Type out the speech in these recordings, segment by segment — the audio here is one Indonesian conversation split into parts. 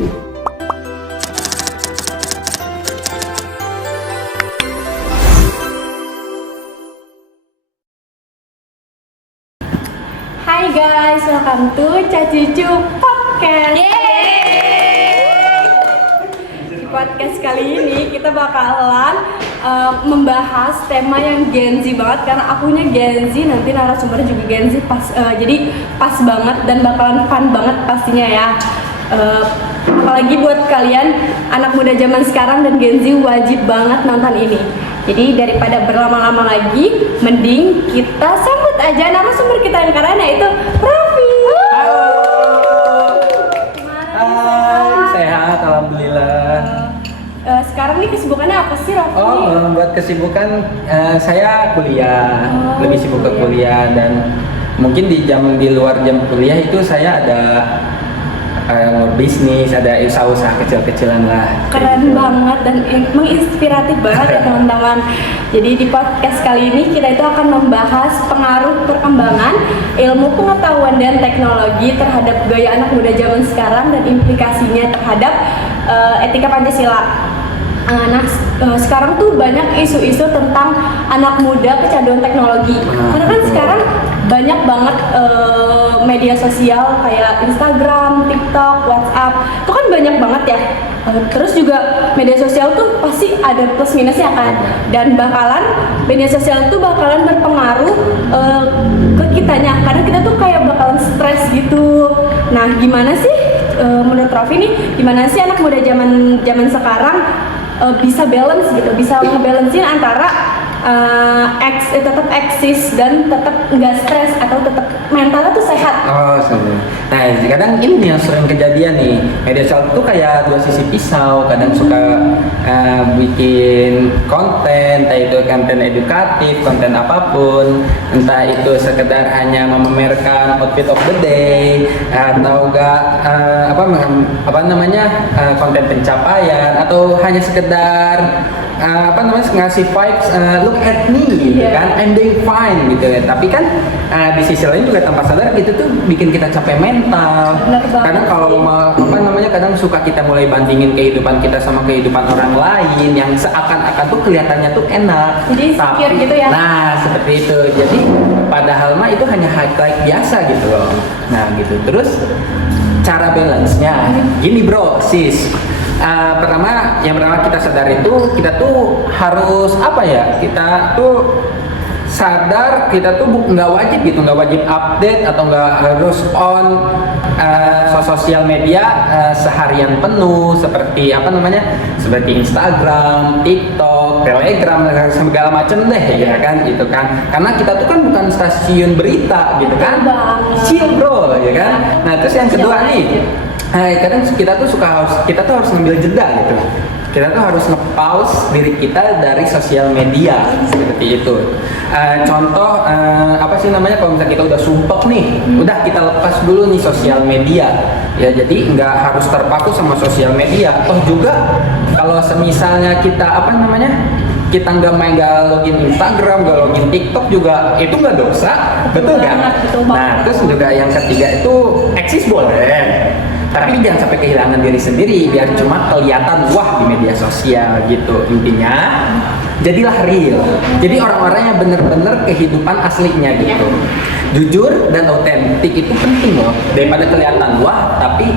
Hai guys, welcome to Cacucu Podcast. Di podcast kali ini kita bakalan membahas tema yang Gen Z banget, karena akunya Gen Z, nanti narasumber juga Gen Z, jadi pas banget dan bakalan fun banget pastinya ya. Apalagi buat kalian anak muda zaman sekarang dan Gen Z wajib banget nonton ini. Jadi daripada berlama-lama lagi, mending kita sambut aja narasumber kita yang keren, yaitu Raffi. Halo. Gimana? Hai, sehat alhamdulillah. Sekarang nih kesibukannya apa sih, Raffi? Buat kesibukan saya kuliah, lebih sibuk ke kuliah, dan mungkin di luar jam kuliah itu saya ada bisnis, ada usaha-usaha kecil-kecilan lah. Keren banget dan menginspiratif banget ya teman-teman. Jadi di podcast kali ini kita itu akan membahas pengaruh perkembangan ilmu pengetahuan dan teknologi terhadap gaya anak muda zaman sekarang dan implikasinya terhadap etika Pancasila. Sekarang tuh banyak isu-isu tentang anak muda kecanduan teknologi. Karena kan sekarang banyak banget media sosial kayak Instagram, TikTok, WhatsApp. Itu kan banyak banget ya. Terus juga media sosial tuh pasti ada plus minusnya kan. Dan media sosial tuh bakalan berpengaruh ke kitanya. Karena kita tuh kayak bakalan stres gitu. Nah, gimana sih menurut Raffi nih, gimana sih anak muda zaman sekarang bisa balance gitu, bisa ngebalancein antara tetap eksis dan tetap nggak stres atau tetap mentalnya tuh sehat. Nah, kadang ini yang sering kejadian nih, media sosial tuh kayak dua sisi pisau. Kadang suka bikin konten, entah itu konten edukatif, konten apapun, entah itu sekedar hanya memamerkan outfit of the day, atau enggak konten pencapaian, atau hanya sekedar ngasih vibes look at me gitu kan, I'm doing fine gitu ya. Tapi kan di sisi lain juga tanpa sadar itu tuh bikin kita capek mental. Kadang kalau kadang suka kita mulai bandingin kehidupan kita sama kehidupan orang lain yang seakan-akan tuh kelihatannya tuh enak. Jadi insecure gitu ya. Nah, seperti itu. Jadi padahal mah itu hanya highlight biasa gitu loh. Nah, gitu. Terus cara balance-nya gini bro, sis. Yang pertama kita sadar itu kita tuh harus kita tuh sadar kita tuh nggak wajib update atau nggak harus on sosial media seharian penuh seperti seperti Instagram, TikTok, Telegram, segala macam deh ya kan gitu kan. Karena kita tuh kan bukan stasiun berita gitu kan. Chill bro ya kan. Nah, terus yang kedua nih, kadang kita tuh harus ngambil jeda gitu. Kita tuh harus nge-pause diri kita dari sosial media seperti itu. Contoh kalau misalnya kita udah sumpek nih, udah kita lepas dulu nih sosial media. Ya, jadi nggak harus terpaku sama sosial media. Toh juga kalau semisalnya kita kita nggak login Instagram, nggak login TikTok juga itu nggak dosa, betul kan? Nah, terus juga yang ketiga itu eksis boleh, tapi jangan sampai kehilangan diri sendiri biar cuma kelihatan wah di media sosial gitu. Intinya jadilah real, jadi orang-orang yang bener-bener kehidupan aslinya gitu. Jujur dan otentik itu penting loh, daripada kelihatan wah tapi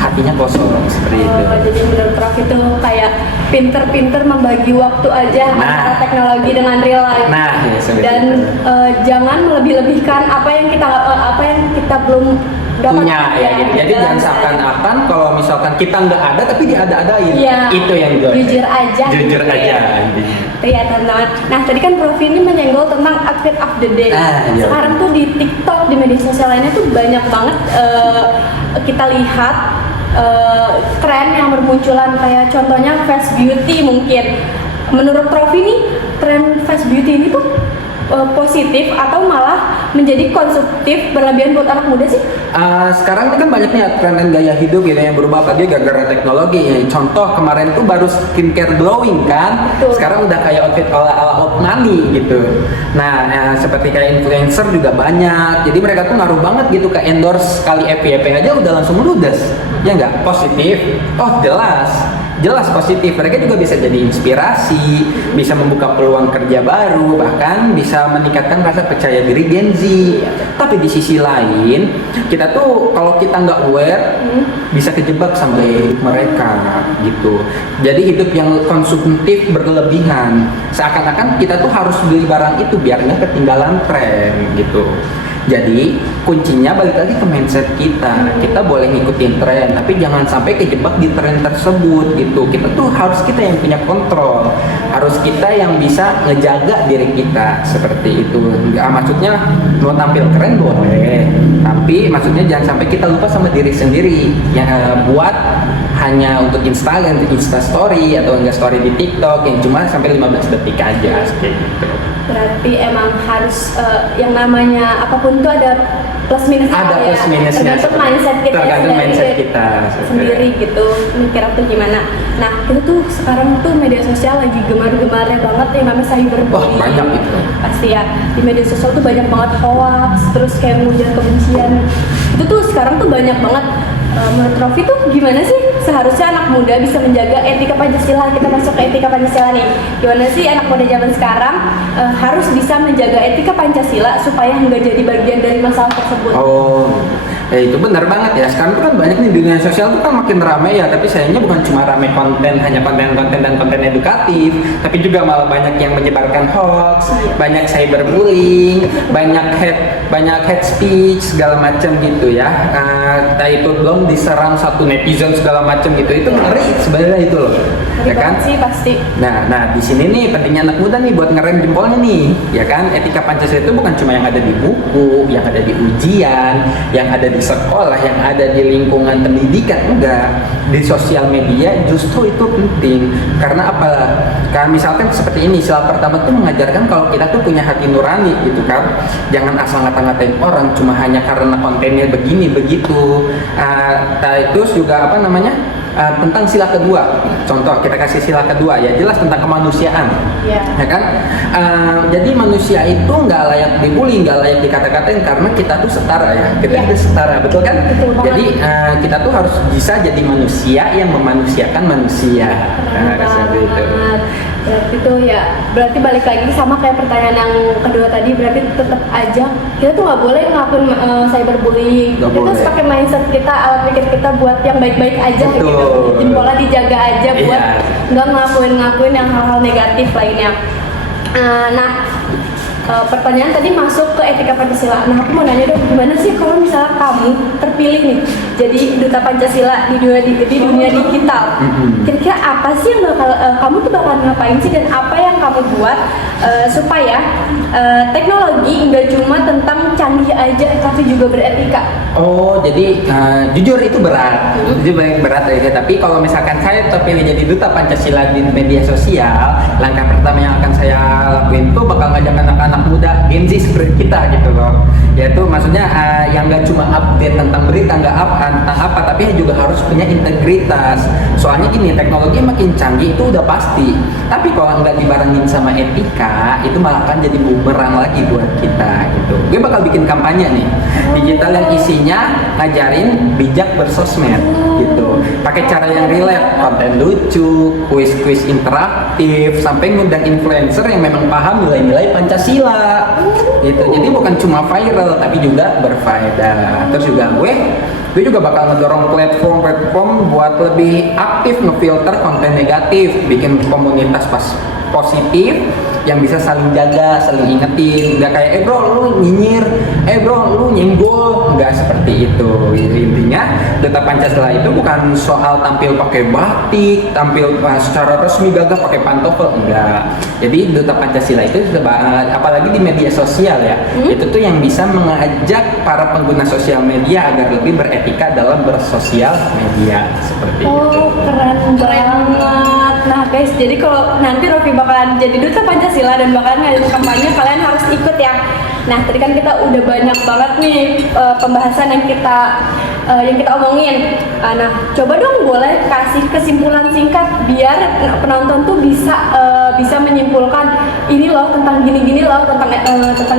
hatinya kosong seperti itu. Jadi menurut Raffi itu kayak pinter-pinter membagi waktu aja antara teknologi dengan real life. Dan jangan melebih-lebihkan apa yang kita belum punya ya gitu. Jadi jangan seakan-akan kalau misalkan kita nggak ada tapi diada-adain. Itu yang jujur aja. Iya teman-teman. Nah, tadi kan Prof ini menyenggol tentang outfit of the day. Sekarang tuh di TikTok, di media sosial lainnya tuh banyak banget kita lihat tren yang bermunculan, kayak contohnya fast beauty mungkin. Menurut Prof ini tren fast beauty ini tuh positif atau malah menjadi konsumtif berlebihan buat anak muda sih? Sekarang kan banyak nih tren gaya hidup gitu yang berubah apa dia gara-gara teknologi ya. Contoh kemarin tuh baru skincare glowing kan. Betul. Sekarang udah kayak outfit ala old money gitu. Nah, seperti kayak influencer juga banyak. Jadi mereka tuh ngaruh banget gitu ke endorse kali FYP aja udah langsung ludes. ya nggak positif, oh jelas positif. Mereka juga bisa jadi inspirasi, bisa membuka peluang kerja baru, bahkan bisa meningkatkan rasa percaya diri Gen Z. Tapi di sisi lain, kita tuh kalau kita nggak aware, bisa kejebak sampai mereka gitu. Jadi hidup yang konsumtif berlebihan, seakan-akan kita tuh harus beli barang itu biar nggak ketinggalan tren gitu. Jadi kuncinya balik lagi ke mindset kita. Kita boleh ngikutin tren, tapi jangan sampai kejebak di tren tersebut gitu. Kita tuh harus kita yang punya kontrol, harus kita yang bisa ngejaga diri kita seperti itu. Maksudnya mau tampil keren boleh, tapi maksudnya jangan sampai kita lupa sama diri sendiri. Ya buat hanya untuk Insta story atau enggak story di TikTok yang cuma sampai 15 detik aja kayak gitu. Berarti emang harus yang namanya apapun itu ada plus minusnya. Ada ya. plus minusnya. Tergantung mindset kita Tergantung mindset kita sendiri gitu, mikir tuh gimana. Nah itu tuh sekarang tuh media sosial lagi gemar-gemarnya banget yang namanya cyberbullying. Wah, banyak itu. Pasti ya, di media sosial tuh banyak banget hoax, terus kayak mengujar kebencian. Itu tuh sekarang tuh banyak banget. Menurut Rofi tuh gimana sih seharusnya anak muda bisa menjaga etika Pancasila? Kita masuk ke etika Pancasila nih. Gimana sih anak muda zaman sekarang harus bisa menjaga etika Pancasila supaya nggak jadi bagian dari masalah tersebut? Oh, itu benar banget ya. Sekarang tuh kan banyak nih, dunia sosial tuh kan makin ramai ya. Tapi sayangnya bukan cuma ramai hanya konten-konten dan konten edukatif, tapi juga malah banyak yang menyebarkan hoax, banyak cyberbullying, banyak hate speech segala macam gitu ya. Nah itu belum diserang satu netizen segala macam gitu. Itu ngeri sebenarnya itu loh. Ya kan? Sih pasti. Nah di sini nih pentingnya anak muda nih buat ngerem jempolnya nih, ya kan? Etika Pancasila itu bukan cuma yang ada di buku, yang ada di ujian, yang ada di sekolah, yang ada di lingkungan pendidikan, enggak. Di sosial media justru itu penting. Karena apa? Karena misalkan seperti ini, sila pertama tuh mengajarkan kalau kita tuh punya hati nurani gitu kan. Jangan asal ngata-ngatain orang cuma hanya karena kontennya begini begitu. Terus juga apa namanya? Tentang sila kedua, contoh kita kasih sila kedua ya, jelas tentang kemanusiaan, ya kan? Jadi manusia itu nggak layak dibully, nggak layak dikata-katain karena kita tuh setara ya, kita itu setara, betul kan? Betul Jadi kita tuh harus bisa jadi manusia yang memanusiakan manusia. Seperti itu. Berarti tuh ya, berarti balik lagi sama kayak pertanyaan yang kedua tadi, berarti tetap aja kita tuh nggak boleh ngelakuin cyberbullying. Kita harus pakai mindset kita, alat pikir kita buat yang baik-baik aja. Betul. Gitu. Jempolnya dijaga aja buat nggak ngelakuin yang hal-hal negatif lainnya. Pertanyaan tadi masuk ke etika Pancasila. Nah, aku mau nanya dong, gimana sih kalau misalnya kamu terpilih nih jadi duta Pancasila di dunia digital? Kira-kira apa sih yang kamu tuh bakal ngapain sih, dan apa yang kamu buat supaya teknologi nggak cuma tentang canggih aja tapi juga beretika? Oh, jadi jujur itu berat, itu banyak berat ya. Tapi kalau misalkan saya terpilih jadi duta Pancasila di media sosial, langkah pertama yang akan saya lakuin itu bakal ngajak anak-anak muda Gen Z seperti kita gitu loh. Yaitu maksudnya yang nggak cuma update tentang berita, nggak tentang apa, tapi juga harus punya integritas. Soalnya gini, teknologi makin canggih itu udah pasti. Tapi kalau nggak dibarengin sama etika, itu malah akan jadi bumerang lagi buat kita gitu. Gue bakal bikin kampanye nih, digital yang isinya ngajarin bijak bersosmed gitu. Pakai cara yang relate, konten lucu, kuis-kuis interaktif, sampai ngundang influencer yang memang paham nilai-nilai Pancasila gitu. Jadi bukan cuma viral tapi juga berfaedah. Terus juga gue juga bakal ngedorong platform buat lebih aktif ngefilter konten negatif, bikin komunitas positif yang bisa saling jaga, saling ingetin. Nggak kayak bro lu nyinyir, bro lu nyenggol, nggak seperti itu. Intinya duta Pancasila itu bukan soal tampil pakai batik, tampil secara resmi gagah pakai pantofel, enggak. Jadi duta Pancasila itu apalagi di media sosial ya, itu tuh yang bisa mengajak para pengguna sosial media agar lebih beretika dalam bersosial media seperti itu. Oh, keren banget. Nah guys, jadi kalau nanti Rofi bakalan jadi duta Pancasila dan bakalan ngadain kampanye, kalian harus ikut ya. Nah tadi kan kita udah banyak banget nih pembahasan yang kita omongin. Nah coba dong boleh kasih kesimpulan singkat biar penonton tuh bisa menyimpulkan ini loh tentang gini-gini loh tentang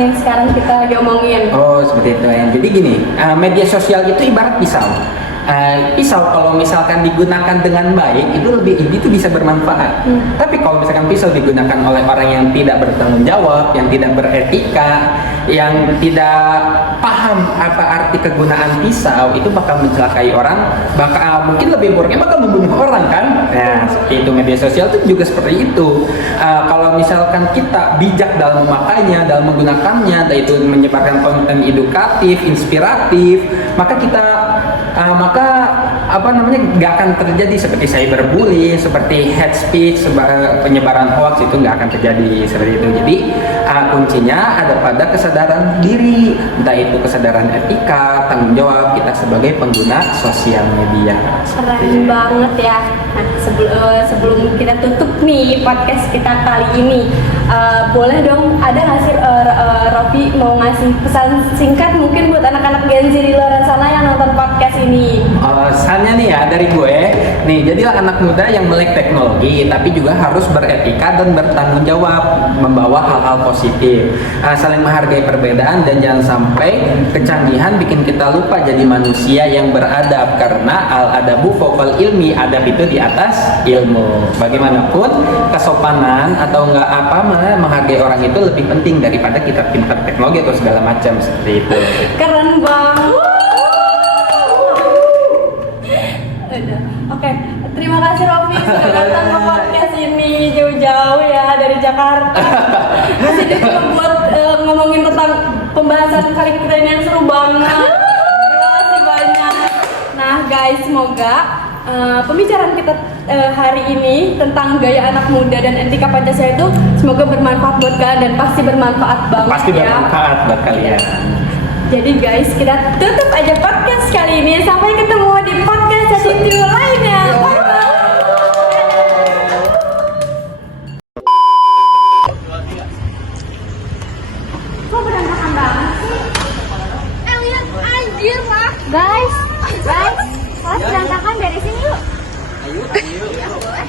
yang sekarang kita diomongin. Oh seperti itu ya. Jadi gini, media sosial itu ibarat pisau. Pisau kalau misalkan digunakan dengan baik itu bisa bermanfaat. Tapi kalau misalkan pisau digunakan oleh orang yang tidak bertanggung jawab, yang tidak beretika, yang tidak paham apa arti kegunaan pisau, itu bakal mencelakai orang, bakal mungkin lebih buruknya bakal membunuh orang kan. Nah, seperti itu, media sosial itu juga seperti itu. Kalau misalkan kita bijak dalam memakainya, dalam menggunakannya, yaitu menyebarkan konten edukatif, inspiratif, maka nggak akan terjadi seperti cyberbullying, seperti hate speech, penyebaran hoax, itu nggak akan terjadi seperti itu. Jadi kuncinya ada pada kesadaran diri, entah itu kesadaran etika, tanggung jawab kita sebagai pengguna sosial media. Keren banget ya. Nah, sebelum kita tutup nih podcast kita kali ini, boleh dong, ada nggak sih Rofi mau ngasih pesan singkat mungkin buat anak-anak Gen Z di luar sana yang nonton podcast ini? Pesannya nih ya dari gue, nih jadilah anak muda yang melek teknologi, tapi juga harus beretika dan bertanggung jawab, membawa hal-hal positif, saling menghargai perbedaan, dan jangan sampai kecanggihan bikin kita lupa jadi manusia yang beradab, karena al-adabu fawqal ilmi, adab itu di atas ilmu. Bagaimanapun kesopanan atau menghargai orang itu lebih penting daripada kita pintar teknologi atau segala macam seperti itu. Keren banget. Oke, terima kasih Rofi sudah datang ke podcast ini jauh-jauh ya dari Jakarta. Masih buat ngomongin tentang pembahasan kali kita ini yang seru banget. Terima kasih banyak. Nah guys, semoga pembicaraan kita hari ini tentang gaya anak muda dan etika Pancasila itu semoga bermanfaat buat kalian, dan pasti bermanfaat banget. Pasti bermanfaat buat kalian. Jadi guys, kita tutup aja podcast kali ini. Sampai ketemu di podcast video lainnya. Kok berantakan banget sih? Lihat anjir lah. Guys, kelas berantakan dari sini yuk. Ayo. Ya boleh.